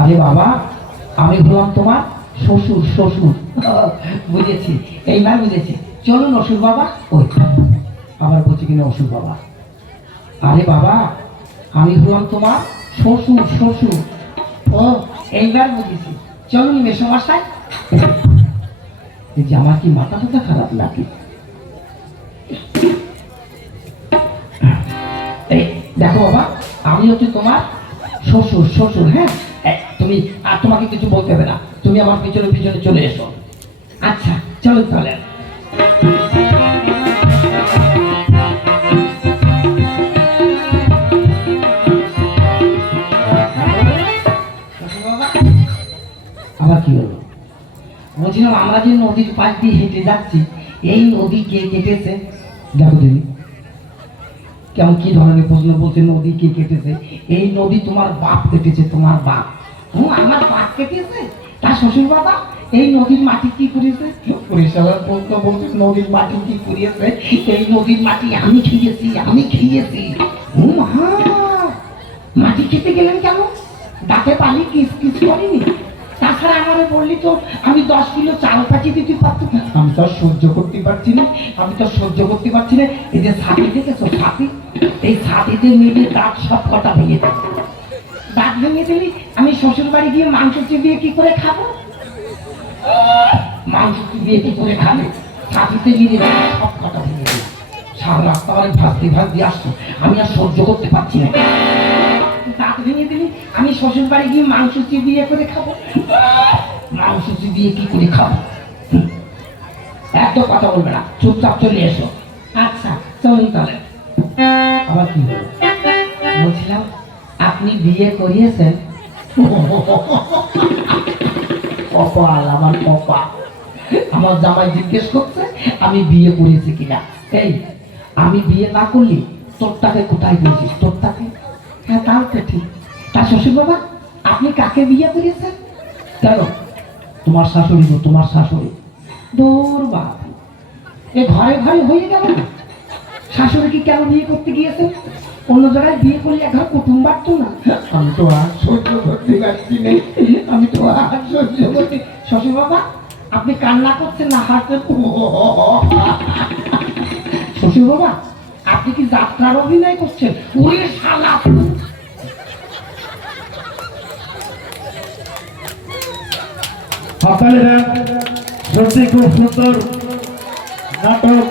আরে বাবা, আমি হলাম তোমার শ্বশুর। শ্বশুর বুঝেছি, এইবার বুঝেছি। চলুন অসুর বাবা। ওই আবার বলছি কিনা অসুর বাবা। আরে বাবা, আমি হলাম তোমার শ্বশুর। শ্বশুর, ও এইবার বুঝেছি। চলুন মেসমশাই। এই যে আমার কি মাথা টাথা খারাপ লাগে। এই দেখো বাবা, আমি হচ্ছে তোমার শ্বশুর। শ্বশুর, হ্যাঁ। তুমি আর তোমাকে কিছু বলতে হবে না, তুমি আমার পিছনে পিছনে চলে এসো। আচ্ছা চলো তাহলে। আবার কি হলো? বলছিলাম আমরা যে নদীর পাশ দিয়ে হেঁটে যাচ্ছি, এই নদী কে কেটেছে? দেখো দিদি কেমন কি ধরনের প্রশ্ন বলছে, নদী কে কেটেছে? এই নদী তোমার বাপ কেটেছে, তোমার বাপ। আমার বাপ কেটেছে? তার শ্বশুর বাবা এই নদীর মাটি কি করেছে? প্রশ্ন বলছে নদীর মাটি কি করিয়েছে? এই নদীর মাটি আমি খেয়েছি, আমি খেয়েছি। মাটি খেতে গেলেন কেন? দাঁতে পানি কিস কিস করেনি? তাছাড়া আমারে বললি তো আমি 10 কিলো চাল পাঠিয়ে দিতে পারতাম। আমি তো সহ্য করতে পারছি না, আমি তো সহ্য করতে পারছি না। এই যে ছাতি দেখেছো, ছাতি, এই ছাতিতে মেরে দাঁত সব কটা ভেঙে দেবে। দাঁত ভেঙে দিলি আমি শ্বশুর বাড়ি গিয়ে মাংস চিবিয়ে কি করে খাবো? মাংস চিবিয়ে কি করে খাবে? ছাতিতে মেরে দাঁত সব কটা ভেঙে দেবে। সারা রাস্তা মানে ভাসতে ভাসতে আসতো, আমি আর সহ্য করতে পারছি না। দাঁত ভেঙে দিলি আমি শ্বশুর বাড়ি গিয়ে মাংস চিবিয়ে করে খাবো। মাংস চিবিয়ে কি করে খাবো? এত কথা বলবে না, চুপচাপ চলে এসো। আচ্ছা চলুন তাহলে। আবার কি হলো? বলছিলাম আপনি বিয়ে করিয়েছেন? কপাল, আমার কপাল। আমার জামাই জিজ্ঞেস করছে আমি বিয়ে করিয়েছি কিনা। এই আমি বিয়ে না করলি তোরটাকে কোথায় বলছিস? তোরটাকে? হ্যাঁ তাও তো ঠিক। তার শ্বশুর বাবা আপনি কাকে বিয়ে করিয়েছেন? কেন? তোমার শাশুড়ি গো, তোমার শাশুড়ি। দৌড় বাপ, এ ঘরে ঘরে হয়ে গেল না? শাশুড়ি কি কেন বিয়ে করতে গিয়েছে? অন্য জায়গায় বিয়ে করলে এক ঘর কুটুম বাড়তো না? আমি তো আর সহ্য করতে পারছি না, আমি তো আর সহ্য করতে। শ্বশুর বাবা আপনি কান্না করছেন না হাসছেন? শ্বশুর বাবা আপনি কি যাত্রার অভিনয় করছেন? ওরে শালা! আপনারা সত্যি খুব সুন্দর নাটক